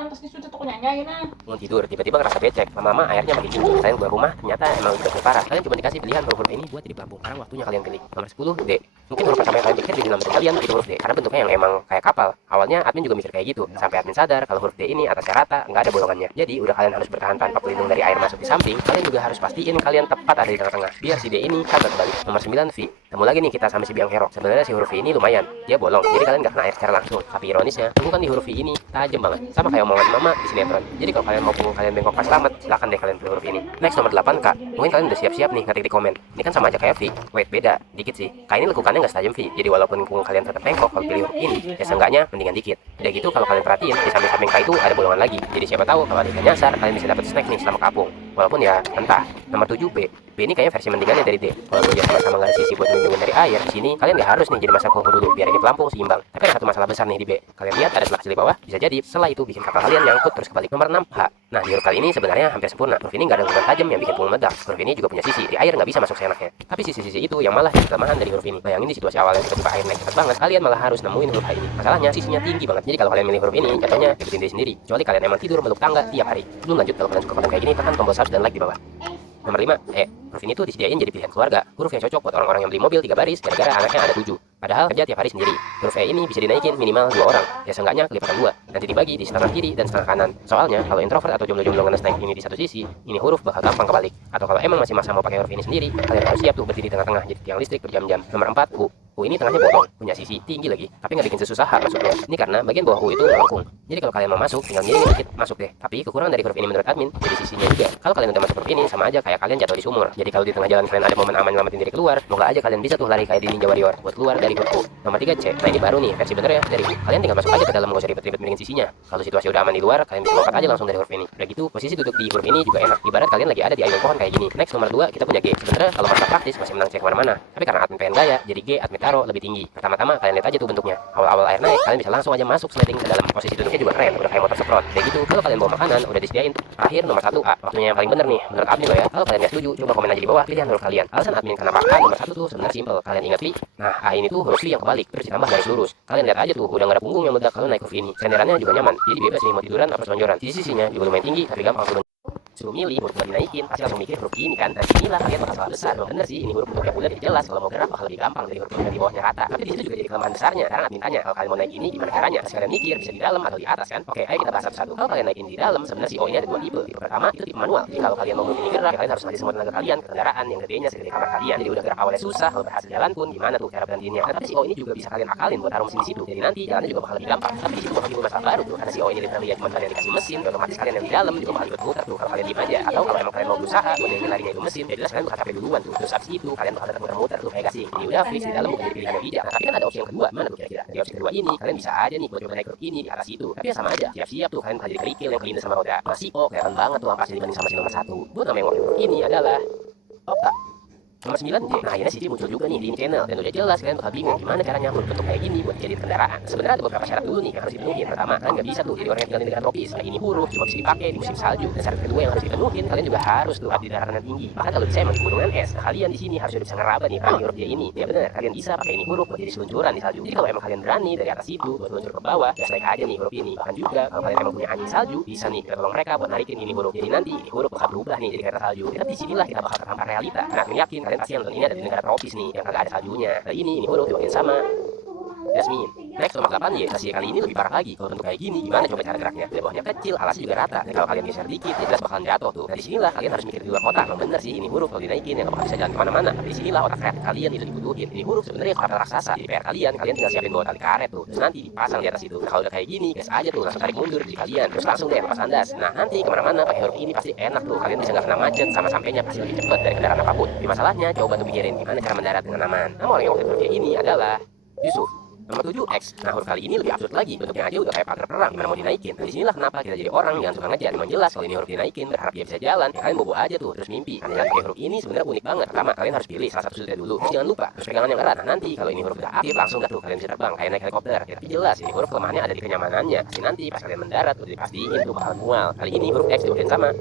pantas disudah tuh nyanyain ah. Bangun tidur, tiba-tiba ngerasa becek. Lama-lama airnya makin tinggi. Kalian keluar rumah, ternyata emang hidupnya parah. Kalian cuma dikasih pilihan huruf ini buat jadi pelampung. Sekarang waktunya kalian pilih. Nomor 10, D. Mungkin huruf pertama yang kalian pikir di dalam bentuk kalian itu huruf D, karena bentuknya yang emang kayak kapal. Awalnya admin juga mikir kayak gitu, sampai admin sadar kalau huruf D ini atasnya rata, nggak ada bolongannya. Jadi udah kalian harus bertahan tanpa pelindung dari air masuk di samping, kalian juga harus pastiin kalian tepat ada di tengah-tengah, biar si D ini kan terbalik. Nomor 9, V. Temu lagi nih kita sama si biang kerok. Sebenarnya si huruf V ini lumayan, dia bolong, jadi kalian nggak kena air secara langsung. Tapi ironisnya, tunggukan di huruf V ini tajam banget, sama kayak omongan mama di sinetron. Jadi kalau kalian mau punggung kalian bengkok pas selamat, silakan deh kalian pilih huruf ini. Next nomor 8, K. Mungkin kalian udah siap-siap nih ngetik di komen. Ini kan sama aja kayak V. Wait, beda dikit sih. K ini lekukannya nggak setajam V. Jadi walaupun punggung kalian tetap bengkok, kalau pilih huruf ini, ya seenggaknya mendingan dikit. Udah gitu kalau kalian perhatiin di samping-samping K itu ada bolongan lagi. Jadi siapa tahu kalau ada ikan nyasar, kalian bisa dapat snack nih selama kapung. Walaupun ya entah. Nomor 7, B. B ini kayaknya versi mendingannya dari D. Walaupun dia sama-sama nggak ada sisi buat melindungi dari air, di sini kalian nggak harus nih jadi masa kumpul dulu biar ini pelampung seimbang. Tapi ada satu masalah besar nih di B. Kalian lihat ada sebelah kecil di bawah, bisa jadi setelah itu bikin kapal kalian nyangkut terus kebalik. Nomor 6, H. Nah, di huruf kali ini sebenarnya hampir sempurna. Huruf ini nggak ada lubang tajam yang bikin punggung meledak. Huruf ini juga punya sisi, di air nggak bisa masuk seenaknya. Tapi sisi-sisi itu yang malah jadi kelemahan dari huruf ini. Bayangin di situasi awal yang tiba-tiba air naik cepat banget, kalian malah harus nemuin huruf H ini. Masalahnya sisinya tinggi banget. Jadi kalau kalian milih huruf ini, jatuhnya ikutin diri sendiri. Kecuali kalian emang tidur meluk tangga tiap hari. Belum lanjut, kalau kalian suka konten kayak gini, tekan tombol subscribe dan like di bawah. Nomor 5, E. Huruf ini tuh disediain jadi pilihan keluarga. Huruf yang cocok buat orang-orang yang beli mobil 3 baris gara-gara anaknya ada 7. Padahal kerja tiap hari sendiri. Huruf E ini bisa dinaikin minimal 2 orang. Ya seenggaknya kelipatan 2. Nanti dibagi di setengah kiri dan setengah kanan. Soalnya kalau introvert atau jomblo-jomblo nge-snack ini di satu sisi, ini huruf bakal gampang kebalik. Atau kalau emang masih masa mau pakai huruf ini sendiri, kalian harus siap tuh berdiri di tengah-tengah jadi tiang listrik berjam-jam. Nomor 4, U. U ini tengahnya bolong, punya sisi tinggi lagi, tapi nggak bikin sesusah masuknya. Ini karena bagian bawah U itu melengkung. Jadi kalau kalian mau masuk, tinggal miringin dikit, masuk deh. Tapi kekurangan dari huruf ini menurut admin, jadi sisinya juga. Kalau kalian udah masuk huruf ini, sama aja kayak kalian jatuh di sumur. Jadi kalau di tengah jalan kalian ada momen aman nyelamatin diri keluar, moga aja kalian bisa tuh lari kayak di Ninja Warrior buat keluar dari huruf U. Nomor 3, C. Nah ini baru nih versi bener ya dari U. Kalian tinggal masuk aja ke dalam, nggak usah ribet-ribet miringin sisinya. Kalau situasi udah aman di luar, kalian bisa lompat aja langsung dari huruf ini. Udah gitu, posisi duduk di huruf ini juga enak. Ibarat kalian lagi ada di ayun pohon kayak gini. Next nomor 2, kita punya G. Sebenarnya kalau masalah praktis masih menang cek kemana-mana. Tapi karena admin pengen gaya, jadi G admin taruh lebih tinggi. Pertama-tama kalian lihat aja tuh bentuknya. Awal-awal air naik, kalian bisa langsung aja masuk sliding ke dalam. Posisi duduknya juga keren, udah kayak motor sprot. Kayak gitu, kalau kalian bawa makanan udah disediain tuh. Terakhir nomor 1, A. Waktunya yang paling bener nih, menurut admin loh ya. Kalau kalian nggak setuju, coba komen aja di bawah pilihan huruf kalian. Alasan admin kenapa A nomor 1 tuh sebenarnya simpel. Kalian ingat V? Nah, A ini tuh huruf V yang kebalik, terus ditambah garis lurus. Kalian lihat aja tuh, udah nggak ada punggung yang meledak kalau naik huruf ini. Senderannya juga nyaman, jadi bebas nih mau tiduran atau selonjoran. Sisi-sisinya juga lumayan tinggi, tapi gampang turun. Suruh milih huruf buat dinaikin, pasti langsung mikir huruf ini kan. Dan inilah kalian bakal salah besar. Bener sih, ini huruf bentuknya bulat jadi jelas. Kalau mau gerak bakal lebih gampang dari huruf yang di bawahnya rata. Tapi di situ juga jadi kelemahan besarnya. Karena admin tanya, kalau kalian mau naik ini gimana caranya? Pasti kalian mikir bisa di dalam atau di atas kan? Oke, ayo kita bahas satu-satu. Kalau kalian naikin di dalam, sebenarnya si O ini ada 2 tipe. Tipe pertama itu tipe manual. Jadi kalau kalian mau ini gerak, kalian harus ngasih semua tenaga kalian ke kendaraan yang gedenya segede kamar kalian. Jadi udah gerak awalnya susah, kalau berhasil jalan pun gimana tuh cara berhentinya. Nah, tapi si O ini juga bisa kalian akalin buat taruh mesin di situ. Jadi nanti jalannya juga bakal lebih gampang. Tapi di situ bakal timbul masalah baru tuh. Karena si O ini literally cuma kalian dikasih mesin, otomatis kalian yang di dalam juga bakal ikut muter tuh kalau kalian diem aja. Atau kalau emang kalian mau berusaha buat yang larinya itu mesin, ya jelas kalian bakal capek duluan tuh. Terus abis itu kalian bakal tetap muter-muter tuh kayak gasing. Jadi udah fix di dalam bukan jadi pilihan yang bijak. Nah, tapi kan ada opsi yang kedua. Mana tuh kira-kira? Di opsi kedua ini kalian bisa aja nih buat coba naik huruf ini di atas itu. Tapi ya sama aja. Siap-siap tuh kalian bakal jadi kerikil yang kelindes sama roda. Masih O kelihatan banget tuh ampasnya dibanding sama si nomor 1. Buat nama yang wakil huruf ini adalah Okta. Nomor 9, J. Nah akhirnya Siti muncul juga nih di channel. Dan udah jelas kalian bakal bingung gimana caranya huruf bentuk kayak gini buat jadi kendaraan. Sebenarnya ada beberapa syarat dulu nih yang harus dipenuhin. Pertama, kalian nggak bisa tuh jadi orang yang tinggal di negara tropis. Kayak ini huruf cuma bisa dipakai di musim salju. Dan syarat kedua yang harus dipenuhin, kalian juga harus tuh di daratan yang tinggi. Bahkan kalau bisa emang di gunungan es, nah, kalian di sini harus udah bisa ngeraba nih pakai huruf J ini. Ya benar, kalian bisa pakai ini huruf buat jadi seluncuran di salju. Jadi kalau emang kalian berani dari atas itu buat meluncur ke bawah, ya naik aja nih huruf ini. Bahkan juga kalau kalian emang punya anjing salju, bisa nih kita tolong mereka buat narikin ini huruf. Jadi nanti ini huruf bakal berubah nih jadi kereta salju. Tapi disinilah kita bakal tertampar realita. Nah, aku yakin kalian pasti yang nonton ini ada di negara tropis nih yang kagak ada saljunya. Nah ini huruf juga yang sama. Jasmine. Next nomor 8 ya, sesi kali ini lebih parah lagi. Kalau bentuk kayak gini, gimana coba cara geraknya? Di bawahnya kecil, alasnya juga rata. Dan kalau kalian geser dikit, ya jelas bakalan jatuh tuh. Nah disinilah kalian harus mikir di luar kotak. Memang bener sih, ini huruf kalau dinaikin ya nggak bakal bisa jalan kemana-mana. Tapi disinilah otak kreatif kalian itu dibutuhin. Ini huruf sebenarnya kapal raksasa. Jadi PR kalian tinggal siapin bawa tali karet tuh. Terus nanti dipasang di atas itu. Nah kalau udah kayak gini, gas aja tuh, langsung tarik mundur di kalian. Terus langsung deh lepas landas. Nah nanti kemana-mana pakai huruf ini pasti enak tuh. Kalian bisa nggak kena macet, sama sampainya pasti lebih cepat dari kendaraan apapun. Tapi masalahnya coba tuh pikirin gimana cara mendarat dengan aman. Namun orang yang waktu kayak ini adalah Yusuf. Nomor 7, X. Nah huruf kali ini lebih absurd lagi. Bentuknya aja udah kayak partner perang. Gimana mau dinaikin? Nah disinilah kenapa kita jadi orang yang suka ngejar. Emang jelas kalau ini huruf dinaikin, berharap dia bisa jalan. Ya kalian bobo aja tuh, terus mimpi. Karena jalan pakai huruf ini sebenarnya unik banget. Pertama, kalian harus pilih salah satu sudutnya dulu. Terus jangan lupa, terus pegangan yang erat. Nah nanti kalau ini huruf udah aktif, langsung dah tuh kalian bisa terbang kayak naik helikopter. Ya, tapi jelas ini huruf kelemahannya ada di kenyamanannya. Pasti nanti pas kalian mendarat udah dipastiin tuh bakal mual. Kali ini huruf X juga sama.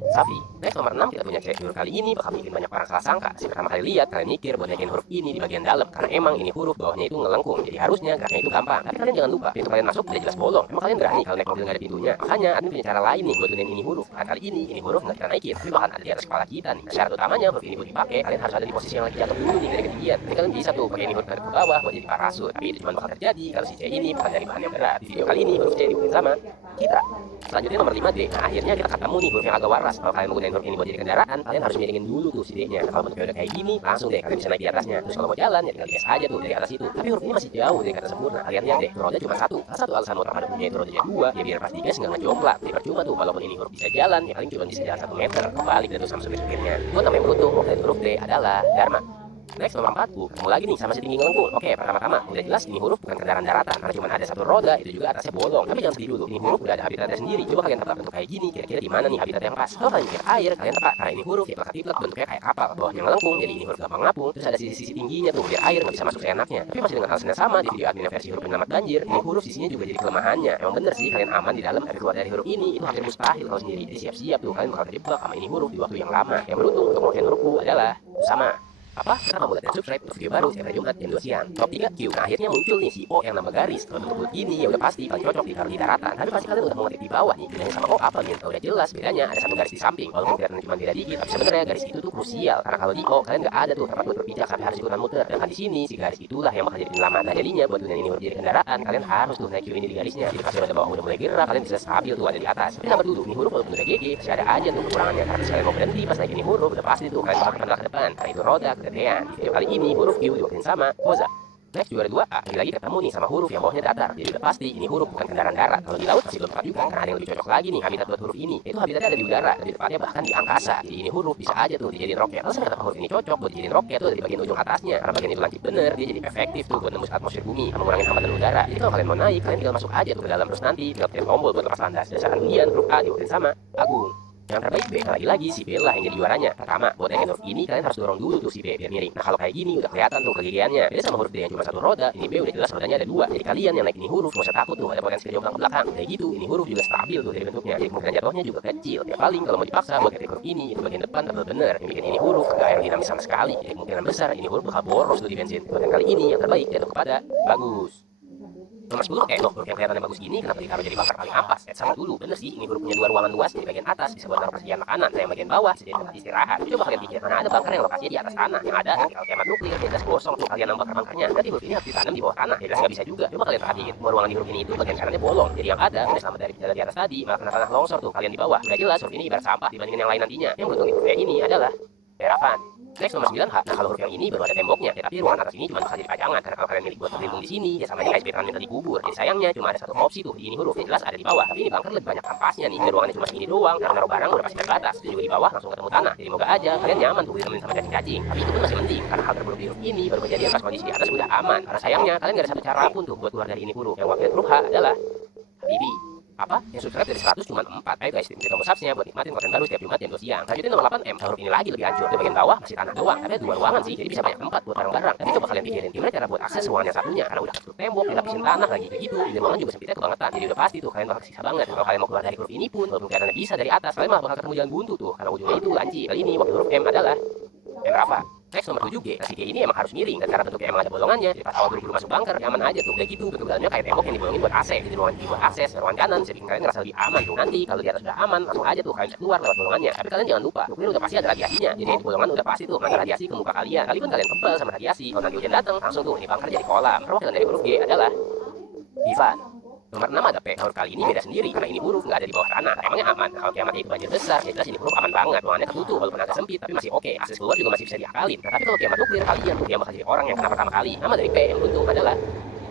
Safi. Next nomor 6 kita punya C. Huruf kali ini bakal bikin banyak orang salah sangka. Si pertama kali lihat, kalian mikir buat naikin huruf ini di bagian dalam, karena emang ini huruf bawahnya itu ngelengkung, jadi harusnya geraknya itu gampang. Tapi kalian jangan lupa, pintu kalian masuk tidak jelas bolong. Emang kalian berani kalau naik mobil nggak ada pintunya? Makanya admin punya cara lain nih buat turunin ini huruf. Nah, kali ini huruf nggak kita naikin, tapi bahkan ada di atas kepala kita nih. Nah, syarat utamanya huruf ini buat dipakai, kalian harus ada di posisi yang lagi jatuh dulu nih dari ketinggian. Jadi kalian bisa tuh pakai ini huruf dari ke bawah buat jadi parasut. Tapi itu cuma bakal terjadi kalau si C ini bukan dari bahan yang berat. Di video kali ini huruf C dibuat sama Citra. Selanjutnya nomor 5D. Nah, akhirnya kita ketemu nih huruf yang agak waras. Kalau kalian menggunakan huruf ini buat jadi kendaraan, kalian harus miringin dulu tuh si D-nya. Nah, kalau bentuknya udah kayak gini, langsung deh kalian bisa naik di atasnya. Terus kalau mau jalan, ya tinggal geser aja tuh dari atas itu. Tapi huruf ini masih jauh dari kata sempurna. Kalian lihat deh, roda cuma satu. Salah satu alasan motor pada punya itu rodanya 2, ya biar pas digas nggak ngejomplang. Jadi percuma tuh, walaupun ini huruf bisa jalan, ya paling cuma bisa jalan 1 meter. Kebalik dan tuh sama supir-supirnya. Buat namanya beruntung, waktu huruf D adalah Dharma. Next nomor 4, ketemu lagi nih sama si tinggi ngelengkung. Oke, pertama-tama udah jelas ini huruf bukan kendaraan daratan karena cuma ada satu roda, itu juga atasnya bolong. Tapi jangan sedih dulu, ini huruf udah ada habitatnya sendiri. Coba kalian tebak bentuk kayak gini, kira-kira di mana nih habitat yang pas? Kalau kalian mikir air, kalian tebak karena ini huruf tiplek-tiplek bentuknya kayak kapal, bawahnya ngelengkung, jadi ini huruf gampang ngapung. Terus ada sisi-sisi tingginya tuh biar air nggak bisa masuk seenaknya. Tapi masih dengan alasan yang sama di video admin versi huruf penyelamat banjir, ini huruf sisinya juga jadi kelemahannya. Emang bener sih kalian aman di dalam, tapi keluar dari huruf ini itu hampir mustahil kalau sendiri. Jadi siap-siap tuh kalian bakal terjebak sama ini huruf di waktu yang lama. Yang beruntung untuk menguasai hurufku adalah sama. Apa? Kita mau dan subscribe untuk video baru setiap Jumat jam 2 siang. Top 3 Q. Nah, akhirnya muncul nih si O yang nambah garis. Kalau bentuk gini ya udah pasti paling cocok ditaruh di daratan. Tapi pasti kalian udah mau ngetik di bawah nih. Bedanya sama O apa nih? Udah jelas bedanya ada satu garis di samping. Walaupun kelihatan cuma beda dikit, tapi sebenarnya garis itu tuh krusial. Karena kalau di O kalian nggak ada tuh tempat buat berpijak sampai harus ikutan muter. Dan di sini si garis itulah yang bakal jadi penyelamat. Nah, jadinya buat dunia ini menjadi kendaraan, kalian harus tuh naik Q ini di garisnya. Jadi pas ada bawah udah mulai gerak, kalian bisa stabil tuh ada di atas. Tapi nomor dulu nih huruf walaupun udah GG, masih ada aja tuh kekurangannya. Karena sekalian mau berhenti pas naik ini huruf udah pasti tuh kalian bakal ke depan. Karena itu roda kegedean. Di video kali ini huruf Q dibuatin sama Koza. Next juara 2A, lagi ketemu nih sama huruf yang bawahnya datar. Jadi udah pasti ini huruf bukan kendaraan darat. Kalau di laut masih belum tepat juga, karena ada yang lebih cocok lagi nih habitat buat huruf ini. Itu habitatnya ada di udara, lebih tepatnya bahkan di angkasa. Jadi ini huruf bisa aja tuh dijadiin roket. Alasan kenapa huruf ini cocok buat dijadiin roket tuh dari bagian ujung atasnya. Karena bagian itu lancip bener, dia jadi efektif tuh buat nembus atmosfer bumi, mengurangi hambatan udara. Jadi kalau kalian mau naik, kalian tinggal masuk aja tuh ke dalam, terus nanti tinggal pencet tombol buat lepas landas. Dasar undian huruf A dibuatin sama Agung. Yang terbaik B, lagi-lagi si B lah yang jadi juaranya. Pertama, buat naikin huruf ini kalian harus dorong dulu tuh si B biar miring. Nah kalau kayak gini udah kelihatan tuh kegigihannya. Beda sama huruf D yang cuma satu roda, ini B udah jelas rodanya ada 2. Jadi kalian yang naik ini huruf nggak usah takut tuh ada potensi kejomplang ke belakang. Kayak gitu, ini huruf juga stabil tuh dari bentuknya. Jadi kemungkinan jatuhnya juga kecil. Ya paling kalau mau dipaksa buat ketik huruf ini, itu bagian depan tebel bener. Yang bikin ini huruf gak aerodinamis sama sekali. Jadi kemungkinan besar ini huruf bakal boros tuh di bensin. Buat yang kali ini yang terbaik jatuh kepada bagus. Nomor 10 huruf yang kelihatannya bagus gini kenapa ditaruh jadi bangker paling ampas? Sama dulu, bener sih ini huruf punya 2 ruangan luas di bagian atas bisa buat naruh persediaan makanan, dan yang bagian bawah bisa jadi tempat istirahat. Coba kalian pikir mana ada bangker yang lokasinya di atas tanah, yang ada tinggal kemat nuklir, jelas kosong tuh kalian nambah bangkernya. Nanti huruf ini harus ditanam di bawah tanah, jelas nggak bisa juga. Coba kalian perhatiin, semua ruangan di huruf ini itu bagian kanannya bolong, jadi yang ada udah selamat dari jalan di atas tadi, malah kena tanah longsor tuh kalian di bawah. Udah jelas huruf ini ibarat sampah dibandingin yang lain nantinya. Yang beruntung itu ini adalah Peravan. Next nomor 9H. Nah kalau huruf yang ini baru ada temboknya, ya, tapi ruangan atas ini cuma bakal jadi pajangan karena kalau kalian milik buat berlindung di sini, ya sama aja kayak speedrun minta dikubur. Jadi sayangnya cuma ada satu opsi tuh di ini huruf yang jelas ada di bawah. Tapi ini bangker lebih banyak kampasnya nih. Dan ruangannya cuma segini doang. Naruh barang udah pasti terbatas. Itu juga di bawah langsung ketemu tanah. Jadi moga aja kalian nyaman tuh ditemenin sama cacing-cacing. Tapi itu pun masih mending karena hal terburuk di huruf ini baru kejadian pas kondisi di atas udah aman. Karena sayangnya kalian gak ada satu cara pun tuh buat keluar dari ini huruf. Yang wakil huruf H adalah Habibi. Apa? Yang subscribe dari 100 cuma 4. Ayo guys, klik tombol subscribe buat nikmatin konten baru setiap Jumat jam 2 siang. Lanjutin nomor 8M. Huruf ini lagi lebih hancur. Di bagian bawah masih tanah doang. Tapi ada 2 ruangan sih, jadi bisa banyak tempat buat barang-barang. Tapi coba kalian pikirin gimana cara buat akses ruangan yang satunya. Karena udah ketutup tembok, dilapisin tanah lagi begitu. Di ruangan juga sempitnya kebangetan. Jadi udah pasti tuh kalian bakal siksa banget. Kalau kalian mau keluar dari huruf ini pun, walaupun kelihatannya bisa dari atas, kalian malah bakal ketemu jalan buntu tuh. Karena ujungnya itu lancip. Kali ini waktu huruf M adalah M Rafa. Next nomor 7G, si G ini emang harus miring dan karena bentuknya emang ada bolongannya. Jadi pas awal buru-buru masuk bunker, nyaman aja tuh. Kayak gitu, bentuk dalamnya kayak tembok yang dibolongin buat AC. Jadi ruangan kiri buat akses, ruangan kanan bisa bikin kalian ngerasa lebih aman tuh. Nanti kalau di atas udah aman, langsung aja tuh kalian bisa keluar lewat bolongannya. Tapi kalian jangan lupa, nuklir udah pasti ada radiasinya. Jadi itu bolongan udah pasti tuh ngantar radiasi ke muka kalian. Kali pun kalian kebal sama radiasi, kalau nanti hujan datang, langsung tuh ini bunker jadi kolam. Perwakilan dari huruf G adalah Ivan. Nomor 6 ada P. Huruf kali ini beda sendiri karena ini huruf nggak ada di bawah tanah. Emangnya aman? Kalau kiamatnya itu banjir besar, ya jelas ini huruf aman banget. Ruangannya tertutup walaupun agak sempit, tapi masih oke. Akses keluar juga masih bisa diakalin. Nah, tapi kalau kiamat nuklir kalian tuh yang bakal jadi orang yang kena pertama kali. Nama dari P yang beruntung adalah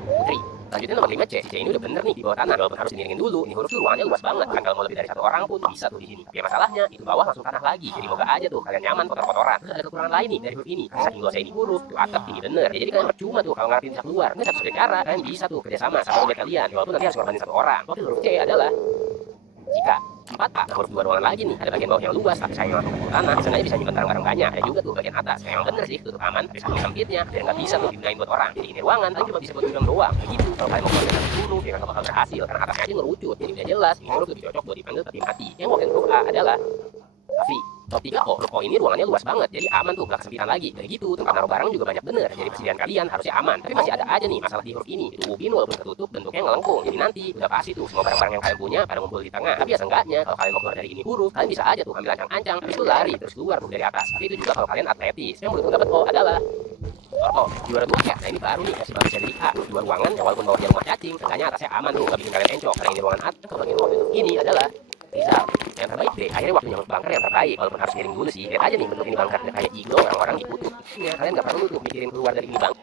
Putri. Selanjutnya nomor 5C. C ini udah bener nih di bawah tanah, walaupun harus dimiringin dulu. Ini huruf tuh ruangannya luas banget. Kan kalau mau lebih dari 1 orang pun bisa tuh di sini. Tapi masalahnya itu bawah langsung tanah lagi. Jadi moga aja tuh kalian nyaman kotor-kotoran. Terus ada kekurangan lain nih dari huruf ini. Saking luasnya ini huruf, tuh atap tinggi bener. Ya, jadi kalian percuma tuh kalau ngarepin bisa keluar. Nggak satu cara, kalian bisa tuh kerjasama sama teman kalian. Walaupun nanti harus ngorbanin 1 orang. Waktu huruf C adalah jika 4A. Nah, huruf 2 ruangan lagi nih. Ada bagian bawah yang luas, tapi sayang langsung ke tanah. Di sana bisa nyimpan barang-barang banyak. Ada juga tuh bagian atas. Memang bener sih, tutup aman. Tapi saking sempitnya, dan nggak bisa tuh digunain buat orang. Jadi ini ruangan, tapi cuma bisa buat gudang doang. Begitu. Kalau kalian mau keluar dari huruf, ya nggak bakal berhasil. Karena atasnya aja ngerucut. Jadi udah jelas, ini huruf lebih cocok buat dipanggil tapi mati. Yang wakil huruf A adalah Afi. Top 3 O, huruf O ini ruangannya luas banget, jadi aman tuh, gak kesempitan lagi. Dan gitu, tempat naruh barang juga banyak bener, jadi persediaan kalian harusnya aman. Tapi masih ada aja nih masalah di huruf ini. Itu ubin walaupun tertutup, bentuknya ngelengkung. Jadi nanti udah pasti tuh semua barang-barang yang kalian punya pada ngumpul di tengah. Tapi ya seenggaknya kalau kalian mau keluar dari ini huruf, kalian bisa aja tuh ambil ancang-ancang, habis itu lari terus keluar tuh dari atas. Tapi itu juga kalau kalian atletis. Yang beruntung dapat O adalah Orto, juara 2 ya. Nah ini baru nih, kasih bagus dari A. Dua ruangan, ya walaupun bawahnya rumah cacing, seenggaknya atasnya aman tuh, gak bikin kalian encok. Karena ini ruangan atas, kalau bagian bawah ini adalah Rizal. Yang terbaik deh, akhirnya waktunya bunker yang terbaik. Walaupun harus miring dulu sih, lihat aja nih bentuk ini bunker kayak iglo, orang-orang dikutuk. Ya, kalian gak perlu tuh mikirin keluar dari ini bang.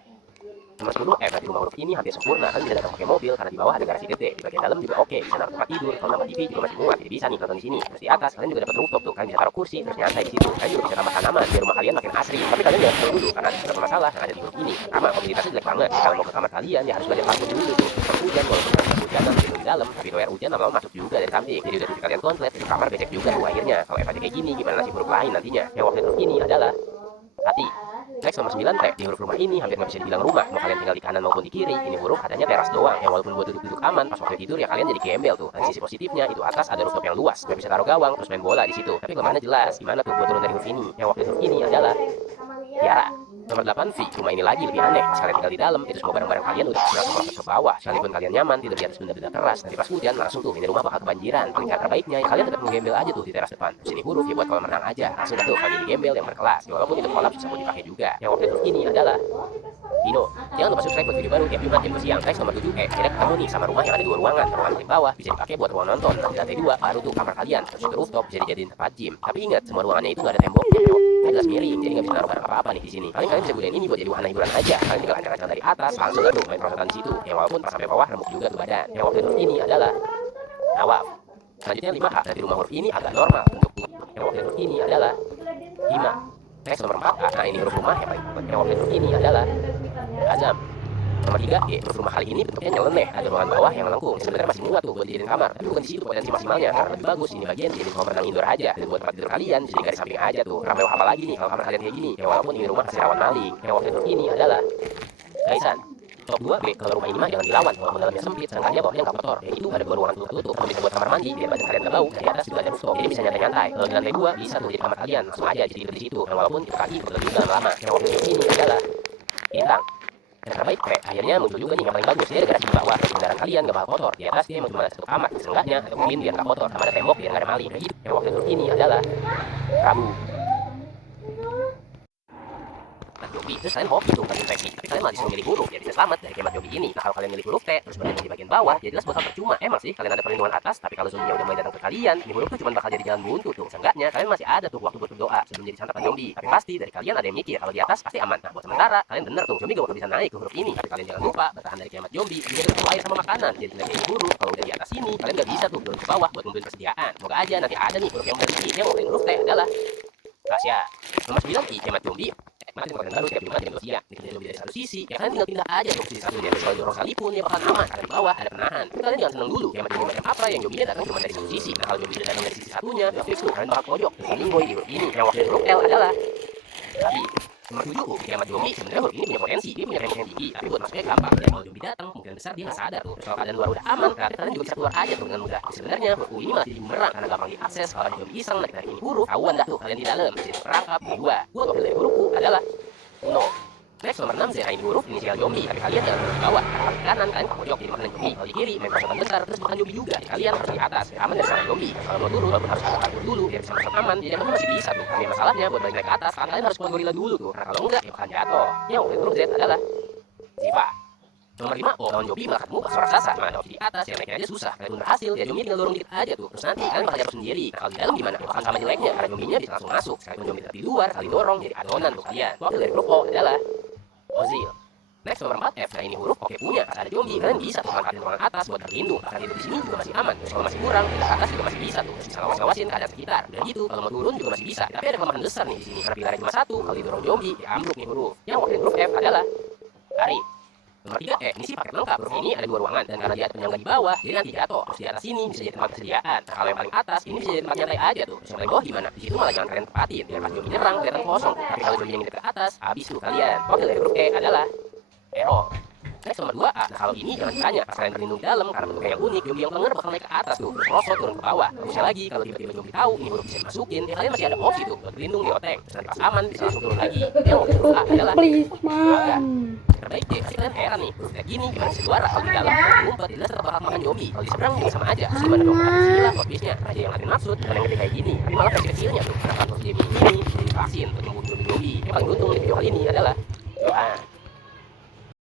Nomor 10, di rumah huruf ini hampir sempurna. Kalian bisa datang pakai mobil karena di bawah ada garasi gede. Di bagian dalam juga oke, bisa naruh tempat tidur. Kalau nambah TV juga masih muat, jadi bisa nih nonton di sini. Terus di atas kalian juga dapat rooftop tuh, kalian bisa taruh kursi terus nyantai di situ. Kalian juga bisa tambah tanaman biar rumah kalian makin asri. Tapi kalian jangan perlu dulu karena ada beberapa masalah yang ada di huruf ini. Pertama, mobilitasnya jelek banget. Kalau mau ke kamar kalian ya harus belajar parfum dulu tuh. Kalau hujan walaupun kalian hujan di dalam, tapi kalau air hujan lama-lama masuk juga dari samping. Jadi udah kalian komplit, itu kamar becek juga tuh akhirnya. Kalau aja kayak gini, gimana nasib huruf lain nantinya? Yang waktu huruf ini adalah hati. Next nomor 9 T. Di huruf rumah ini hampir nggak bisa dibilang rumah. Mau kalian tinggal di kanan maupun di kiri, ini huruf adanya teras doang. Yang walaupun buat duduk-duduk aman, pas waktu tidur ya kalian jadi gembel tuh. Dan sisi positifnya itu atas ada rooftop yang luas, nggak bisa taruh gawang terus main bola di situ. Tapi kemana jelas, gimana tuh buat turun dari huruf ini? Yang waktu huruf ini adalah Tiara. Nomor 8 V. Rumah ini lagi lebih aneh. Sekalian tinggal di dalam, itu semua barang-barang kalian udah langsung masuk ke bawah. Sekalipun kalian nyaman tidur di atas benda-benda keras, nanti pas hujan langsung tuh ini rumah bakal kebanjiran. Paling cara terbaiknya ya, kalian tetap menggembel aja tuh di teras depan. Terus ini huruf ya buat kolam renang aja. Langsung dah tuh kalian di gembel yang berkelas. Ya, walaupun itu kolam bisa mau dipakai juga. Yang waktu huruf ini adalah Pino. Jangan lupa subscribe buat video baru tiap Jumat jam 2 siang. Next nomor 7 akhirnya ketemu nih sama rumah yang ada 2 ruangan. Ruangan paling bawah bisa dipakai buat ruang nonton. Di lantai 2 baru tuh kamar kalian. Terus ke rooftop bisa dijadiin tempat gym. Tapi ingat semua ruangannya itu gak ada temboknya. Ini jelas miring, jadi nggak bisa naruh barang apa-apa nih di sini. Paling kalian bisa gunain ini buat jadi wahana hiburan aja. Kalian tinggal ancang-ancang dari atas, langsung tuh main perosotan di situ. Yang walaupun pas sampai bawah remuk juga tuh badan. Yang waktu huruf ini adalah Nawaf. Selanjutnya 5H. Dari rumah huruf ini agak normal bentuknya. Yang waktu huruf ini adalah Hima. Next nomor 4A. Nah ini huruf rumah yang paling penting. Yang waktu huruf ini adalah Azam. Nomor 3 G. Huruf rumah kali ini bentuknya nyeleneh. Ada ruangan bawah yang melengkung. Sebenarnya masih muat tuh buat dijadiin kamar. Tapi bukan di situ potensi maksimalnya. Karena lebih bagus ini bagian jadi kolam renang indoor aja. Dan buat tempat tidur kalian jadi garis samping aja tuh. Ramai apa lagi nih kalau kamar kalian kayak gini. Ya walaupun ini rumah masih rawan maling. Yang waktu huruf ini adalah Kaisan. Top 2 B. Kalau rumah ini mah jangan dilawan. Walaupun dalamnya sempit, seenggaknya bawahnya nggak kotor. Ya itu ada 2 ruangan tutup. Kalau bisa buat kamar mandi, biar badan kalian nggak bau. Di atas juga ada rooftop, jadi bisa nyantai-nyantai. Kalau di lantai 2 bisa tuh jadi kamar kalian. Langsung aja jadi di situ. Dan walaupun itu kaki udah lebih lama. Yang waktu ini adalah Bintang. Yang terbaik akhirnya muncul juga nih yang paling bagus. Dia ada garasi di bawah, kendaraan kalian nggak bakal kotor. Di atas dia emang cuma ada 1 kamar, seenggaknya ada mungkin biar nggak kotor. Sama ada tembok biar nggak ada maling. Gitu. Yang waktu ini adalah Rabu. Jobi, terus kalian hobi tuh kan infeksi, tapi kalian malah disuruh milih huruf, ya bisa selamat dari kemat Jobi ini. Nah kalau kalian milih huruf T, terus berada di bagian bawah, ya jelas bakal percuma. Emang sih kalian ada perlindungan atas, tapi kalau zombinya udah mulai datang ke kalian, ini huruf tuh cuma bakal jadi jalan buntu tuh. Seenggaknya kalian masih ada tuh waktu buat berdoa sebelum jadi santapan zombie. Tapi pasti dari kalian ada yang mikir kalau di atas pasti aman. Nah buat sementara kalian bener tuh, zombie gak bakal bisa naik ke huruf ini. Tapi kalian jangan lupa bertahan dari kemat zombie, juga dengan air sama makanan. Jadi dari huruf kalau udah di atas sini, kalian gak bisa tuh turun ke bawah buat ngumpulin persediaan. Semoga aja nanti ada nih huruf yang bersih. Yang mau huruf T adalah rahasia. Nomor 9 I kemat zombie. Maka itu baru tiap Jumat jam 2 siang. Dikit zombie dari satu sisi, ya kalian tinggal pindah aja tuh sisi satu dia. Kalau dorong sekalipun ya bakal aman. Karena di bawah ada penahan. Tapi kalian jangan seneng dulu. Kemat zombie macam apa yang zombie datang cuma dari satu sisi. Nah kalau zombie datang dari sisi satunya, ya fix tuh kalian bakal pojok. Ini boy di huruf ini. Yang waktu huruf L adalah Babi. Nomor 7 kemat zombie sebenarnya huruf ini punya potensi. Dia punya range yang tinggi, tapi buat masuknya gampang. Dan kalau zombie datang, kemungkinan besar dia nggak sadar tuh. Kalau keadaan luar udah aman, berarti kalian juga bisa keluar aja tuh dengan mudah. Sebenarnya huruf U ini malah jadi bumerang karena gampang diakses. Kalau ada zombie iseng naik dari ini huruf, tahuan dah tuh kalian di dalam. Jadi perangkap dua. Buat waktu dari huruf U adalah Uno. Next nomor 6 ini huruf inisial zombie. Tapi kalian jangan di bawah. Di kanan kalian pojok jadi makanan zombie. Kalau di kiri main perosotan besar terus makan zombie juga. Kalian harus di atas aman dari serangan zombie. Kalau mau turun walaupun harus kabur dulu biar bisa masuk aman. Jadi kamu masih bisa tuh. Tapi masalahnya buat balik naik ke atas kalian harus keluar gorila dulu tuh. Karena kalau enggak ya bakal jatuh. Yang huruf Z adalah Ziva. Nomor 5 oh lawan zombie malah ketemu pas raksasa. Nah opsi di atas yang naiknya aja susah. Kalian pun berhasil ya zombie tinggal dorong dikit aja tuh. Terus nanti kalian bakal jatuh sendiri. Nah kalau di dalam gimana? Ya bakal sama jeleknya karena zombinya bisa langsung masuk. Sekalipun zombie tetap di luar, kalian dorong jadi adonan tuh kalian. Wakil dari huruf O adalah Ozil. Next nomor 4 F. Nah ini huruf oke punya. Pas ada zombie kalian bisa tuh manfaatin ruangan atas buat berlindung. Bahkan tidur di sini juga masih aman. Terus kalau masih kurang, pindah ke atas juga masih bisa tuh. Bisa ngawas-ngawasin keadaan sekitar. Dan gitu kalau mau turun juga masih bisa. Tapi ada kelemahan besar nih di sini. Karena pilarnya cuma satu. Kalau didorong zombie, ya ambruk nih huruf. Yang wakil huruf F adalah Ari. Nomor 3 ini sih paket lengkap. Huruf ini ada 2 ruangan dan karena dia ada penyangga di bawah, jadi nanti jatuh. Terus di atas sini bisa jadi tempat persediaan. Nah kalau yang paling atas ini bisa jadi tempat nyantai aja tuh. Terus yang paling bawah gimana? Di situ malah jangan kalian tempatin. Biar pas zombie nyerang kelihatan kosong. Tapi kalau zombie yang ke atas, habis tuh kalian. Wakil dari huruf E adalah Ero. Next nomor 2A. Nah kalau ini jangan ditanya, pas kalian berlindung di dalam karena bentuknya yang unik, zombie yang denger bakal naik ke atas tuh, terus merosot turun ke bawah. Bisa lagi kalau tiba-tiba zombie tahu ini huruf bisa dimasukin, ya kalian masih ada opsi tuh buat berlindung di oteng. Terus nanti pas aman bisa langsung turun lagi. Yang huruf A adalah Please, man. terbaik deh. Pasti kalian heran nih, huruf kayak gini gimana bisa juara kalau di dalam kalau ngumpet jelas tetap bakal makan zombie. Kalau di seberang juga sama aja. Terus gimana dong? Kata sila plot twistnya, raja yang Latin maksud bukan yang gede kayak gini, tapi malah versi kecilnya tuh. Kenapa harus jadi ini jadi vaksin untuk membunuh zombie? Yang paling beruntung di video kali ini adalah doa.